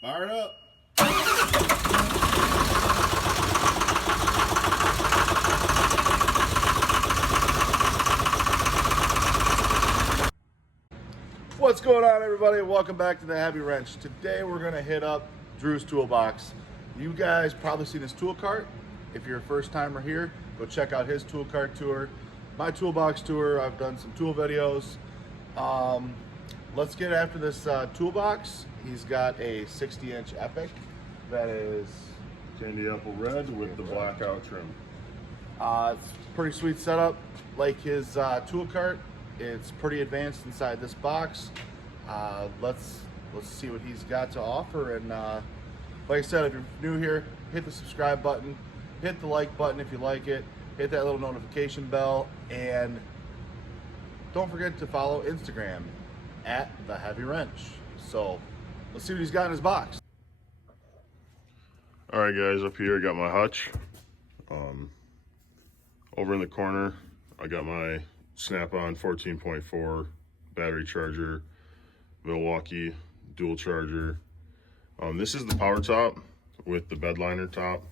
Fire it up. What's going on, everybody? Welcome back to the Heavy Wrench. Today we're going to hit up Drew's toolbox. You guys probably seen his tool cart. If you're a first timer here, go check out his tool cart tour, my toolbox tour. I've done some tool videos. Let's get after this toolbox. He's got a 60-inch epiq that is candy apple red with the blackout trim. It's a pretty sweet setup. Like his tool cart, it's pretty advanced inside this box. Let's see what he's got to offer. And like I said, if you're new here, hit the subscribe button, hit the like button if you like it, hit that little notification bell, and don't forget to follow Instagram at TheHeavyWrench. So let's see what he's got in his box. All right, guys, up here I got my Hutch. Over in the corner, I got my Snap-on 14.4 battery charger, Milwaukee dual charger. This is the power top with the bed liner top.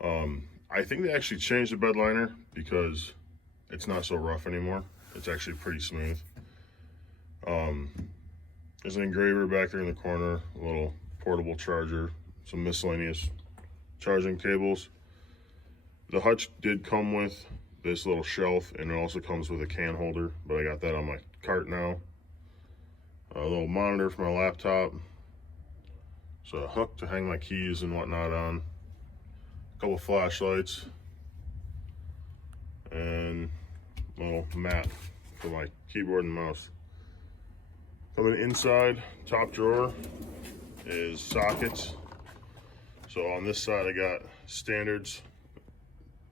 I think they actually changed the bed liner because it's not so rough anymore. It's actually pretty smooth. There's an engraver back there in the corner, a little portable charger, some miscellaneous charging cables. The Hutch did come with this little shelf, and it also comes with a can holder, but I got that on my cart now. A little monitor for my laptop. So a hook to hang my keys and whatnot on. A couple flashlights. And a little mat for my keyboard and mouse. Coming inside, top drawer is sockets. So on this side I got standards,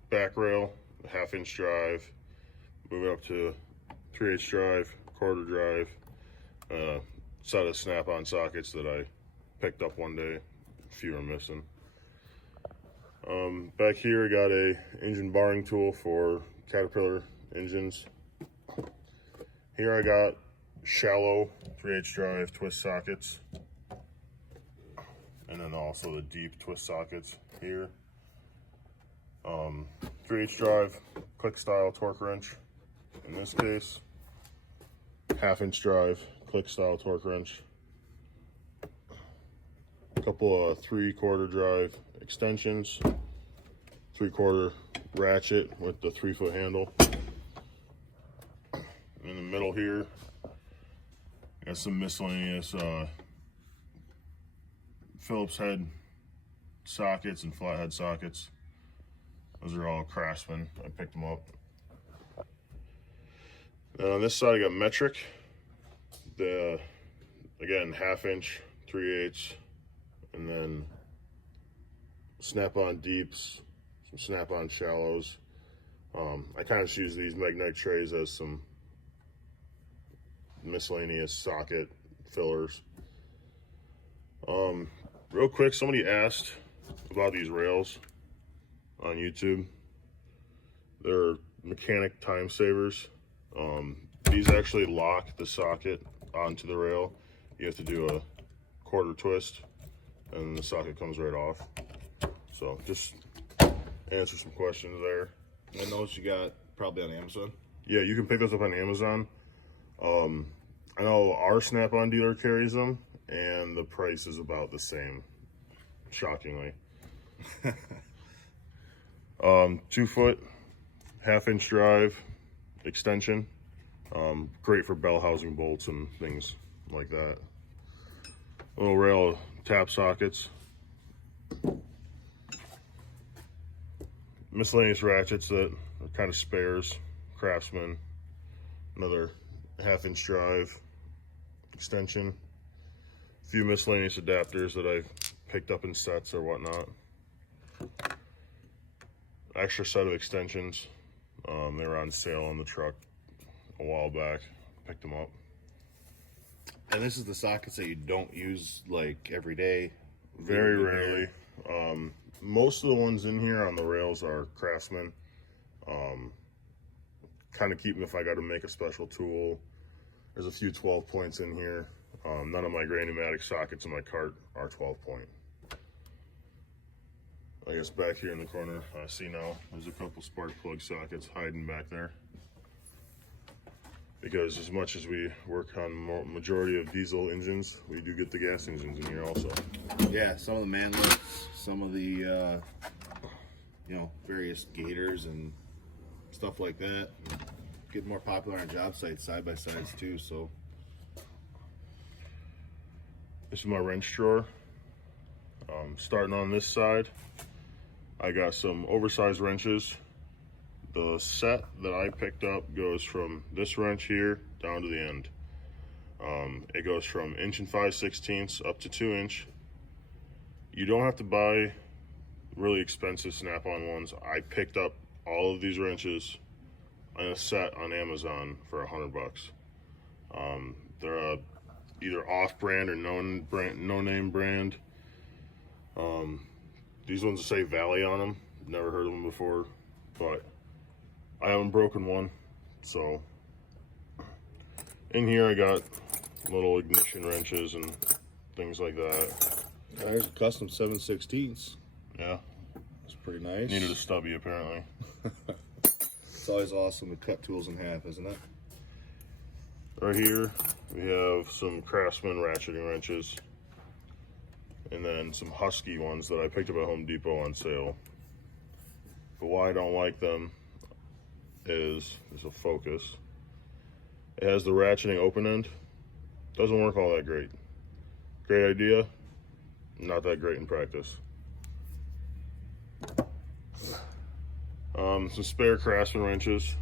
back rail, a 1/2-inch drive, moving up to 3/8 drive, quarter drive, set of snap-on sockets that I picked up one day. A few are missing. Back here I got a engine barring tool for Caterpillar engines. Here I got shallow 3/8 drive twist sockets, and then also the deep twist sockets here. 3/8 drive click style torque wrench in this case, 1/2-inch drive click style torque wrench, a couple of 3/4 drive extensions, 3/4 ratchet with the 3-foot handle. In the middle here, got some miscellaneous Phillips head sockets and flathead sockets. Those are all Craftsman. I picked them up. Then on this side I got metric. The again 1/2-inch, 3/8, and then snap-on deeps, some snap-on shallows. I kind of use these magnetic trays as some miscellaneous socket fillers. Real quick, somebody asked about these rails on YouTube. They're mechanic time savers. These actually lock the socket onto the rail. You have to do a quarter twist and the socket comes right off. So just answer some questions there. And those you got probably on Amazon? Yeah, you can pick those up on Amazon. I know our Snap-on dealer carries them, and the price is about the same, shockingly. 2-foot, 1/2-inch drive extension. Great for bell housing bolts and things like that. A little rail of tap sockets. Miscellaneous ratchets that are kind of spares, Craftsman. Another 1/2-inch drive extension. A few miscellaneous adapters that I've picked up in sets or whatnot. Extra set of extensions. They were on sale on the truck a while back. Picked them up. And this is the sockets that you don't use like every day? Very rarely. Most of the ones in here on the rails are Craftsman. Kind of keep them if I got to make a special tool. There's a few 12 points in here. None of my gray pneumatic sockets in my cart are 12 point. I guess back here in the corner, I see now there's a couple spark plug sockets hiding back there. Because as much as we work on majority of diesel engines, we do get the gas engines in here also. Yeah, some of the manlets, some of the you know, various gators and stuff like that. Get more popular on job sites, side by sides too. So this is my wrench drawer. Starting on this side, I got some oversized wrenches. The set that I picked up goes from this wrench here down to the end. It goes from 1 5/16 up to 2 inch. You don't have to buy really expensive snap-on ones. I picked up all of these wrenches in a set on Amazon for $100. They're either off-brand or no-name brand. These ones say Valley on them. Never heard of them before, but I haven't broken one. So in here I got little ignition wrenches and things like that. there's a custom 7/16. Yeah, It's pretty nice. needed a stubby apparently. It's always awesome to cut tools in half, isn't it? Right here we have some Craftsman ratcheting wrenches, and then some Husky ones that I picked up at Home Depot on sale. But why I don't like them is there's a focus. It has the ratcheting open end. Doesn't work all that great. Great idea, not that great in practice. Some spare Craftsman wrenches.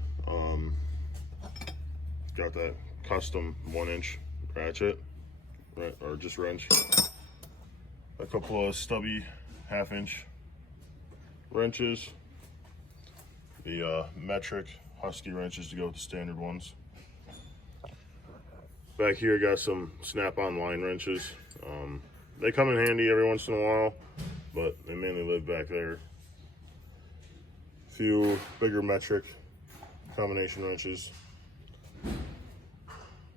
Got that custom 1 inch ratchet, or just wrench. A couple of stubby 1/2 inch wrenches. The metric Husky wrenches to go with the standard ones. Back here, got some snap-on line wrenches. They come in handy every once in a while, but they mainly live back there. A few bigger metric combination wrenches.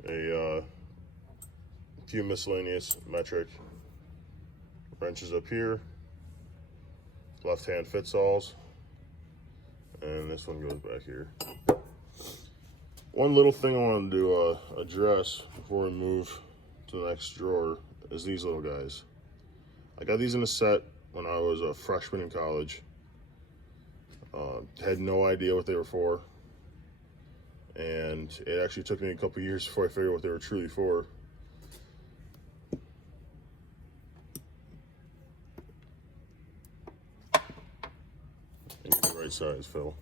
A few miscellaneous metric wrenches up here. Left-hand fits-alls. And this one goes back here. One little thing I wanted to address before we move to the next drawer is these little guys. I got these in a set when I was a freshman in college. Had no idea what they were for. And it actually took me a couple years before I figured out what they were truly for. And get the right size, Phil.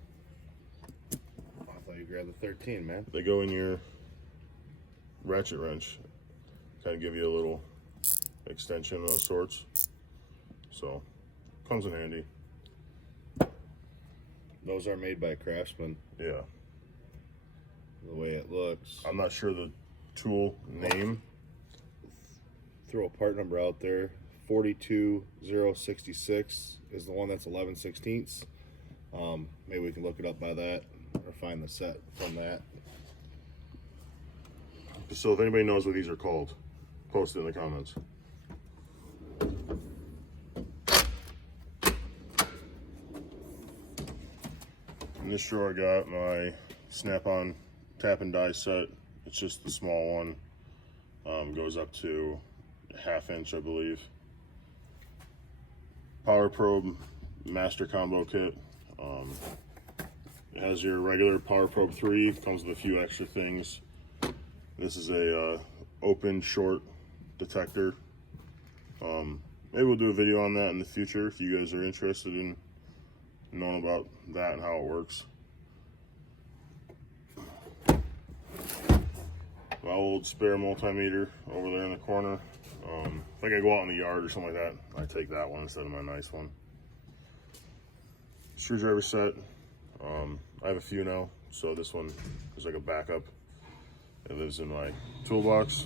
I thought you grabbed the 13, man. They go in your ratchet wrench, kind of give you a little extension of sorts. So, comes in handy. Those are made by Craftsman. Yeah. The way it looks. I'm not sure the tool name. Throw a part number out there. 42066 is the one that's 11/16. Maybe we can look it up by that or find the set from that. So if anybody knows what these are called, post it in the comments. In this drawer I got my snap-on tap and die set. It's just the small one. Goes up to 1/2 inch, I believe. Power probe master combo kit. It has your regular power probe 3. Comes with a few extra things. This is a open short detector. Maybe we'll do a video on that in the future if you guys are interested in knowing about that and how it works. My old spare multimeter over there in the corner. If I gotta go out in the yard or something like that, I take that one instead of my nice one. Screwdriver set. I have a few now, so this one is like a backup. It lives in my toolbox.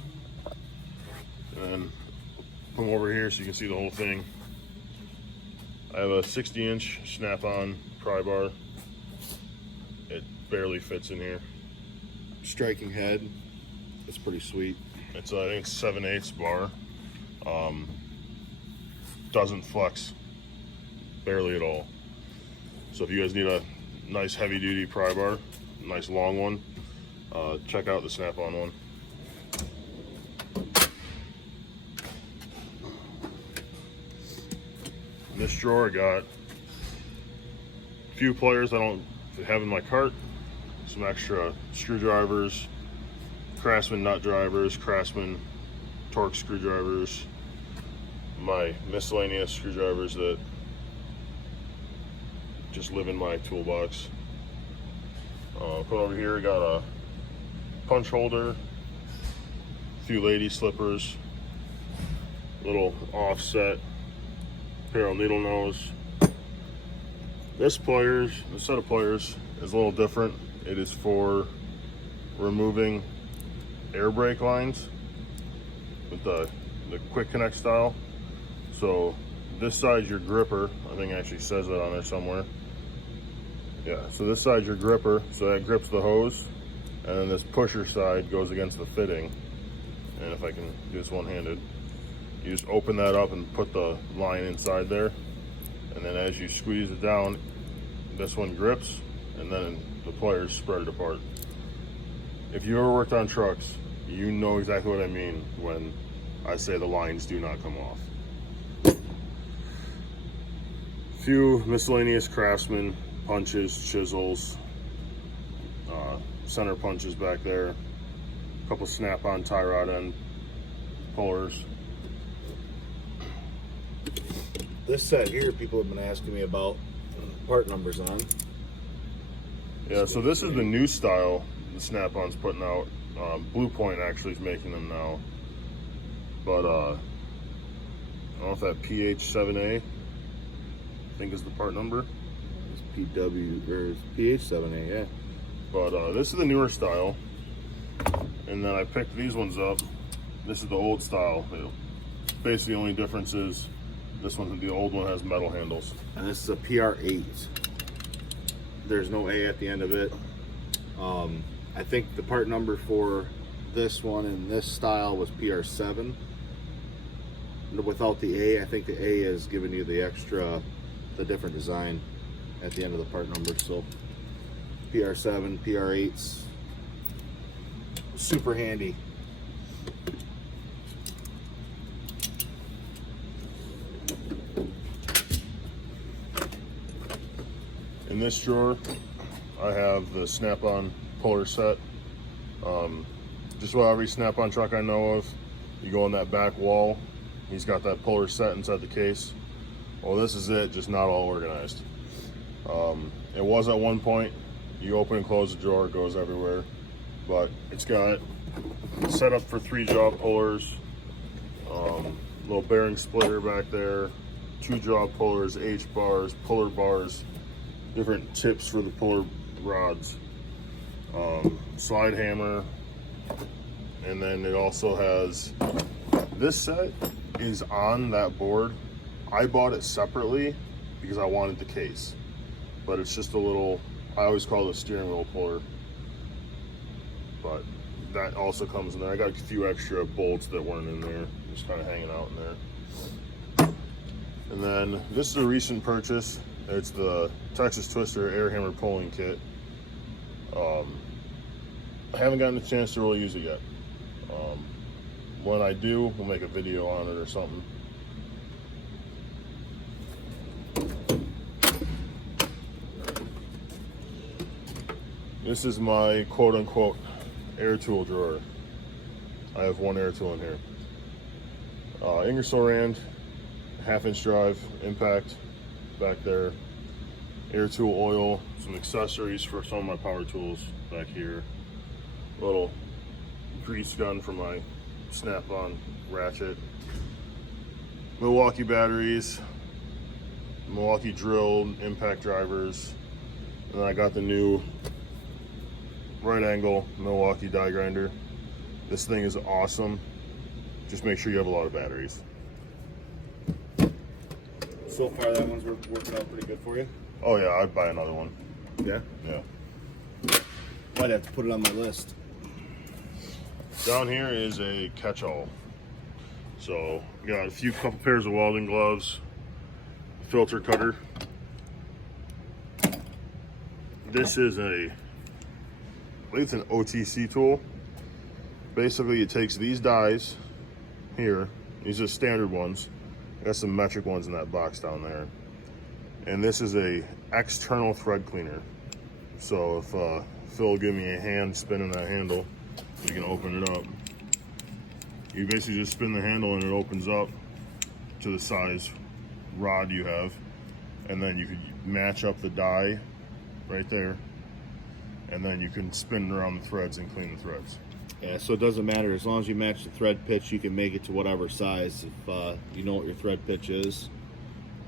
And then come over here so you can see the whole thing. I have a 60-inch snap-on pry bar. It barely fits in here. Striking head. It's pretty sweet. It's I think it's 7/8 bar. Doesn't flex barely at all. So if you guys need a nice heavy duty pry bar, nice long one, check out the Snap-on one. In this drawer I got a few pliers I don't have in my cart, some extra screwdrivers, Craftsman nut drivers, Craftsman Torx screwdrivers, my miscellaneous screwdrivers that just live in my toolbox. Come over here, I got a punch holder, a few lady slippers, little offset pair of needle nose. This set of pliers is a little different. It is for removing air brake lines with the quick connect style. So this side's your gripper. I think it actually says that on there somewhere. Yeah, so this side's your gripper, so that grips the hose, and then this pusher side goes against the fitting. And if I can do this one-handed, you just open that up and put the line inside there, and then as you squeeze it down, this one grips, and then the pliers spread it apart. If you ever worked on trucks, you know exactly what I mean when I say the lines do not come off. A few miscellaneous Craftsman punches, chisels, center punches back there, a couple Snap-on tie rod end pullers. This set here, people have been asking me about part numbers on. Yeah, so this is the new style the Snap-on's putting out. Blue Point actually is making them now. But I don't know if that PH7A, I think is the part number. It's PW or PH7A, yeah. But this is the newer style. And then I picked these ones up. This is the old style. Basically the only difference is this one, the old one, has metal handles. And this is a PR8. There's no A at the end of it. I think the part number for this one in this style was PR7. Without the A, I think the A is giving you the different design at the end of the part number. So PR7, PR8s, super handy. In this drawer, I have the Snap-on puller set. Just about every Snap-on truck I know of, you go on that back wall, he's got that puller set inside the case. Well, this is it, just not all organized. It was at one point. You open and close the drawer, it goes everywhere. But it's got set up for 3 jaw pullers, little bearing splitter back there, 2 jaw pullers, H bars, puller bars, different tips for the puller rods, slide hammer, and then it also has, this set is on that board. I bought it separately because I wanted the case, but it's just a little, I always call it a steering wheel puller, but that also comes in there. I got a few extra bolts that weren't in there, just kind of hanging out in there. And then this is a recent purchase. It's the Texas Twister air hammer pulling kit. I haven't gotten a chance to really use it yet. When I do, we'll make a video on it or something. This is my quote-unquote air tool drawer. I have one air tool in here. Ingersoll Rand, 1/2-inch drive, impact back there. Air tool oil, some accessories for some of my power tools back here. A little grease gun for my Snap-on ratchet. Milwaukee batteries, Milwaukee drill, impact drivers. And then I got the new right angle Milwaukee die grinder. This thing is awesome. Just make sure you have a lot of batteries. So far, that one's working out pretty good for you? Oh yeah, I'd buy another one. Yeah? Yeah. Might have to put it on my list. Down here is a catch-all. So got a couple pairs of welding gloves, filter cutter. This is I believe it's an OTC tool. Basically, it takes these dies here. These are standard ones. I got some metric ones in that box down there. And this is a external thread cleaner. So if Phil will give me a hand spinning that handle, we can open it up. You basically just spin the handle and it opens up to the size rod you have. And then you could match up the die right there. And then you can spin it around the threads and clean the threads. Yeah, so it doesn't matter. As long as you match the thread pitch, you can make it to whatever size. If you know what your thread pitch is,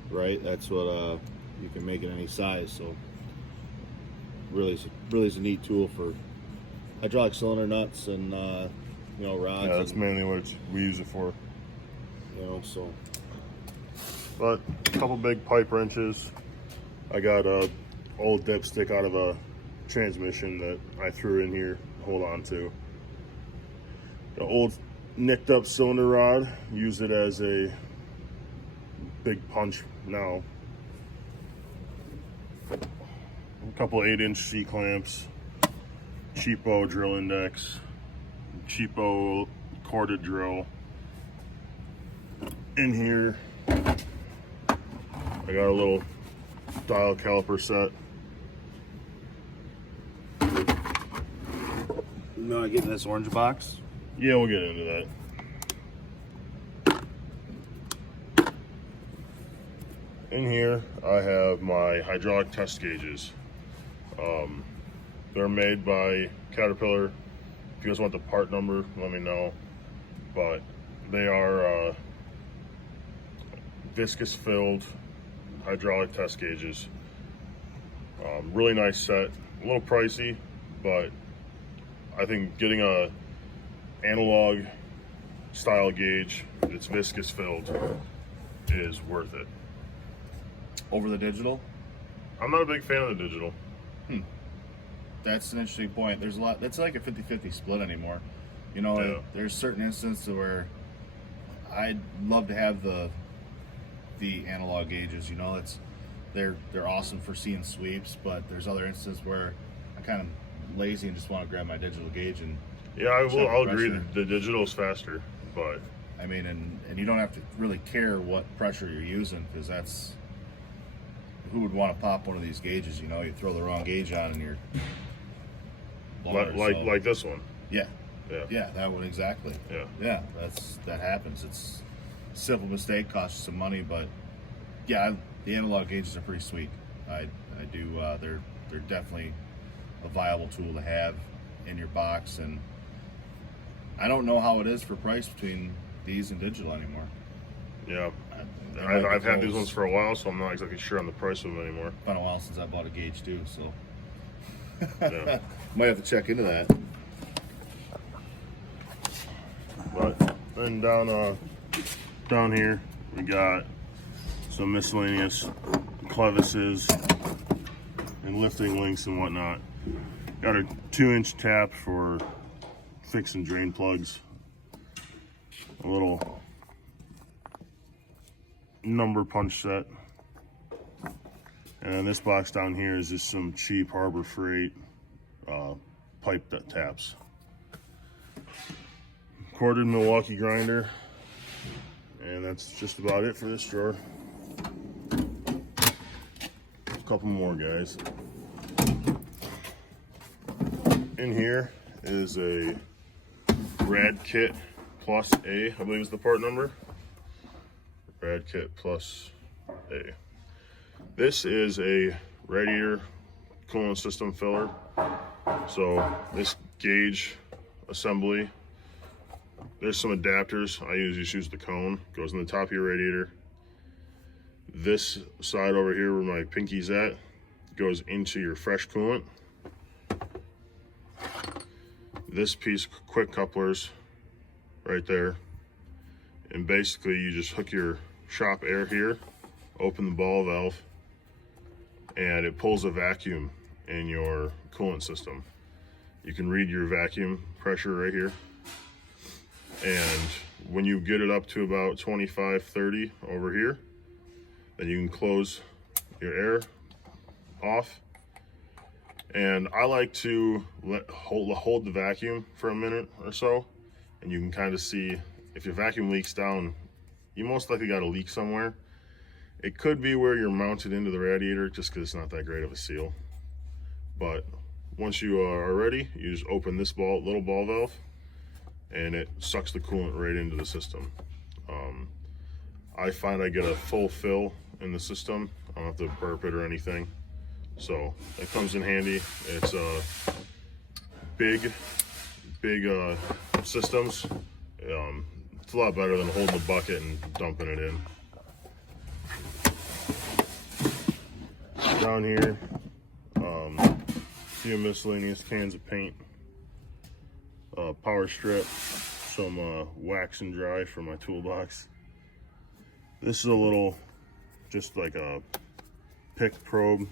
right? That's what you can make it any size. So really is a neat tool for hydraulic cylinder nuts and you know, rods. Yeah, that's mainly what we use it for. You know, so. But a couple big pipe wrenches. I got a old dipstick out of a transmission that I threw in here to hold on to. The old nicked up cylinder rod, use it as a big punch now. A couple 8-inch C-clamps, cheapo drill index, cheapo corded drill. In here, I got a little dial caliper set. No, I get in this orange box. Yeah, we'll get into that. In here, I have my hydraulic test gauges. They're made by Caterpillar. If you guys want the part number, let me know. But they are viscous filled hydraulic test gauges. Really nice set. A little pricey, but I think getting a analog style gauge that's viscous filled is worth it. Over the digital? I'm not a big fan of the digital. That's an interesting point. There's a lot. That's like a 50-50 split anymore. You know, Yeah. there's certain instances where I'd love to have the analog gauges. You know, they're awesome for seeing sweeps, but there's other instances where I'm kind of lazy and just want to grab my digital gauge and Yeah, I'll agree pressure. that the digital is faster, but I mean, and you don't have to really care what pressure you're using, because that's, who would want to pop one of these gauges? You know, you throw the wrong gauge on and you're like this one. yeah, Yeah. that one exactly. Yeah. That happens. It's a simple mistake, costs you some money, but yeah, the analog gauges are pretty sweet. I do. They're definitely a viable tool to have in your box, and I don't know how it is for price between these and digital anymore. Yeah. They might be I've had these close. ones for a while, so I'm not exactly sure on the price of them anymore. It's been a while since I bought a gauge too, so Yeah. might have to check into that. But then down here we got some miscellaneous clevises and lifting links and whatnot. Got a 2-inch tap for fixing drain plugs. A little number punch set. And this box down here is just some cheap Harbor Freight pipe taps. Corded Milwaukee grinder. And that's just about it for this drawer. A couple more, guys. In here is a Rad Kit Plus A, I believe is the part number. Rad Kit Plus A. This is a radiator coolant system filler. So this gauge assembly, there's some adapters. I usually just use the cone, goes in the top of your radiator. This side over here where my pinky's at goes into your fresh coolant. This piece, quick couplers right there. And basically you just hook your shop air here, open the ball valve, and it pulls a vacuum in your coolant system. You can read your vacuum pressure right here. And when you get it up to about 25, 30 over here, then you can close your air off. And I like to hold the vacuum for a minute or so, and you can kind of see if your vacuum leaks down, you most likely got a leak somewhere. It could be where you're mounted into the radiator, just because it's not that great of a seal. But once you are ready, you just open this little ball valve, and it sucks the coolant right into the system. I find I get a full fill in the system. I don't have to burp it or anything. So it comes in handy. It's big systems. It's a lot better than holding the bucket and dumping it in. Down here, a few miscellaneous cans of paint, power strip, some wax and dry for my toolbox. This is a little, just like a pick probe,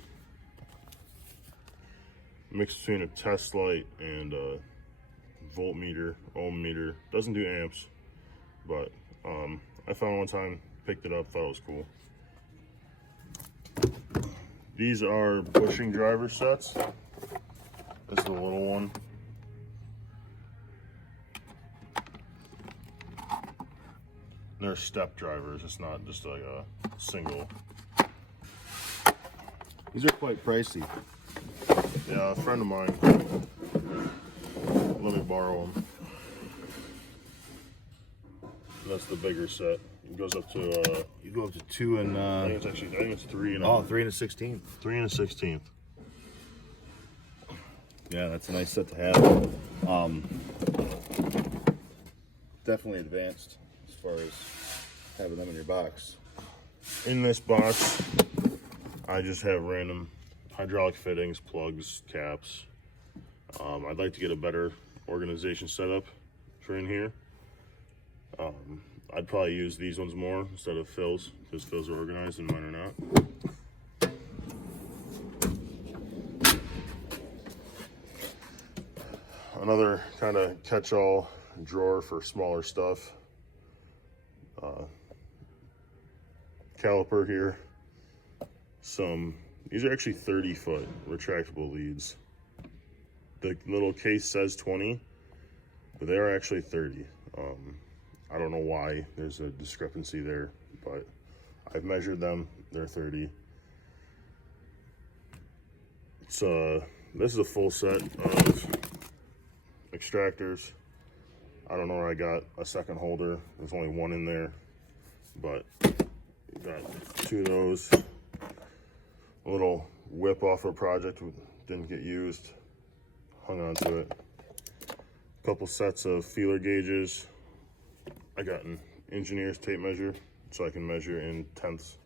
mixed between a test light and a voltmeter, ohm meter. Doesn't do amps, but I found one time, picked it up, thought it was cool. These are bushing driver sets. This is the little one. They're step drivers, it's not just like a single. These are quite pricey. Yeah, a friend of mine let me borrow them. That's the bigger set. It goes up to You go up to 2 and I think it's 3 and oh, 3 and a 16th. 3 and a 16th. Yeah, that's a nice set to have. Definitely advanced as far as having them in your box. In this box, I just have random hydraulic fittings, plugs, caps. I'd like to get a better organization setup for in here. I'd probably use these ones more instead of fills, because fills are organized and mine are not. Another kind of catch-all drawer for smaller stuff. Caliper here. These are actually 30-foot retractable leads. The little case says 20, but they are actually 30. I don't know why there's a discrepancy there, but I've measured them, they're 30. This is a full set of extractors. I don't know where I got a second holder. There's only one in there, but got 2 of those. A little whip off a project, didn't get used, hung on to it. A couple sets of feeler gauges. I got an engineer's tape measure, so I can measure in tenths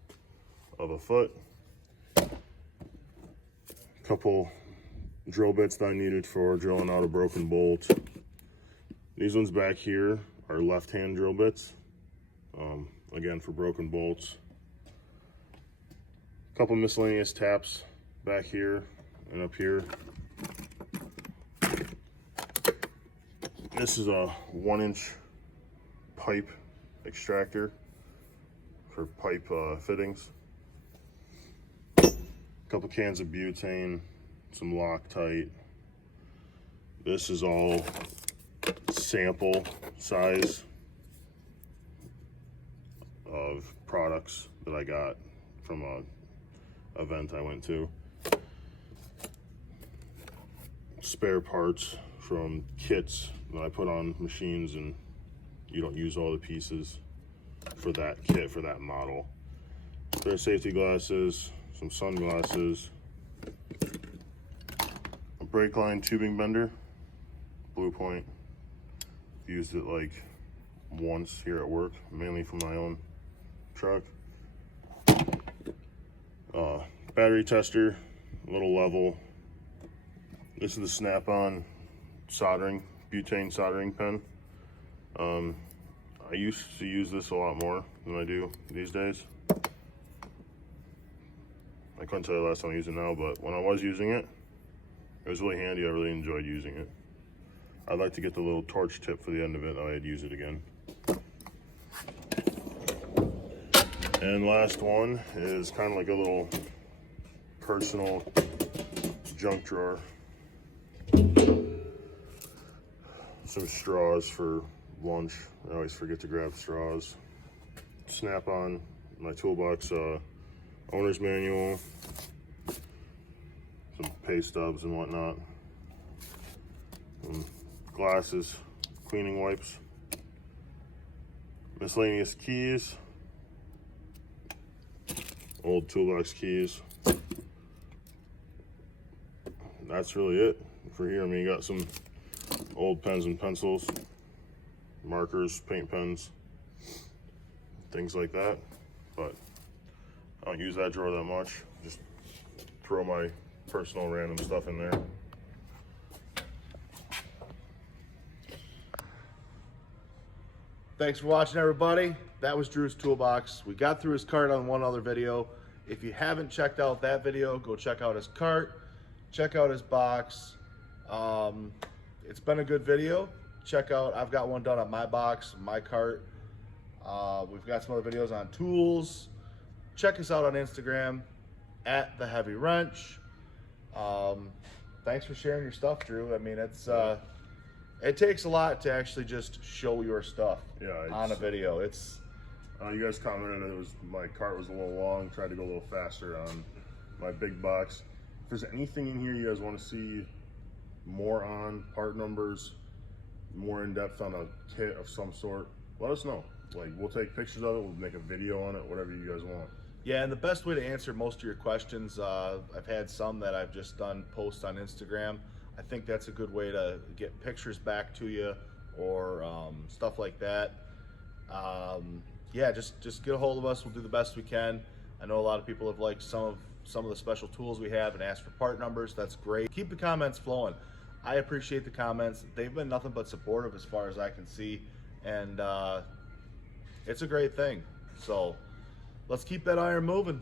of a foot. A couple drill bits that I needed for drilling out a broken bolt. These ones back here are left-hand drill bits, again for broken bolts. A couple miscellaneous taps back here and up here. This is a 1-inch pipe extractor for pipe fittings. A couple cans of butane, some Loctite. This is all sample size of products that I got from a event I went to. Spare parts from kits that I put on machines, and you don't use all the pieces for that kit, for that model. Spare safety glasses, some sunglasses, a brake line tubing bender, Blue Point. Used it like once here at work, mainly for my own truck. Battery tester, a little level. This is the snap-on soldering, butane soldering pen. I used to use this a lot more than I do these days. I couldn't tell you the last time I used it now, but when I was using it, it was really handy. I really enjoyed using it. I'd like to get the little torch tip for the end of it, I'd use it again. And last one is kind of like a little personal junk drawer. Some straws for lunch. I always forget to grab straws. Snap on my toolbox owner's manual, some pay stubs and whatnot, glasses, cleaning wipes, miscellaneous keys, old toolbox keys. That's really it for here. I mean, you got some old pens and pencils, markers, paint pens, things like that, but I don't use that drawer that much. Just throw my personal random stuff in there. Thanks for watching, everybody. That was Drew's toolbox. We got through his cart on one other video. If you haven't checked out that video, go check out his cart, check out his box. It's been a good video. Check out, I've got one done on my box, my cart. We've got some other videos on tools. Check us out on Instagram at TheHeavyWrench. Thanks for sharing your stuff, Drew. I mean, it takes a lot to actually just show your stuff on a video. You guys commented that my cart was a little long. Tried to go a little faster on my big box. If there's anything in here you guys want to see more on, part numbers, more in depth on a kit of some sort, let us know. Like, we'll take pictures of it, we'll make a video on it, whatever you guys want. Yeah, and the best way to answer most of your questions, I've had some that I've just done posts on Instagram. I think that's a good way to get pictures back to you, or stuff like that. Yeah, just get a hold of us. We'll do the best we can. I know a lot of people have liked some of the special tools we have and asked for part numbers. That's great. Keep the comments flowing. I appreciate the comments. They've been nothing but supportive as far as I can see, and it's a great thing. So let's keep that iron moving.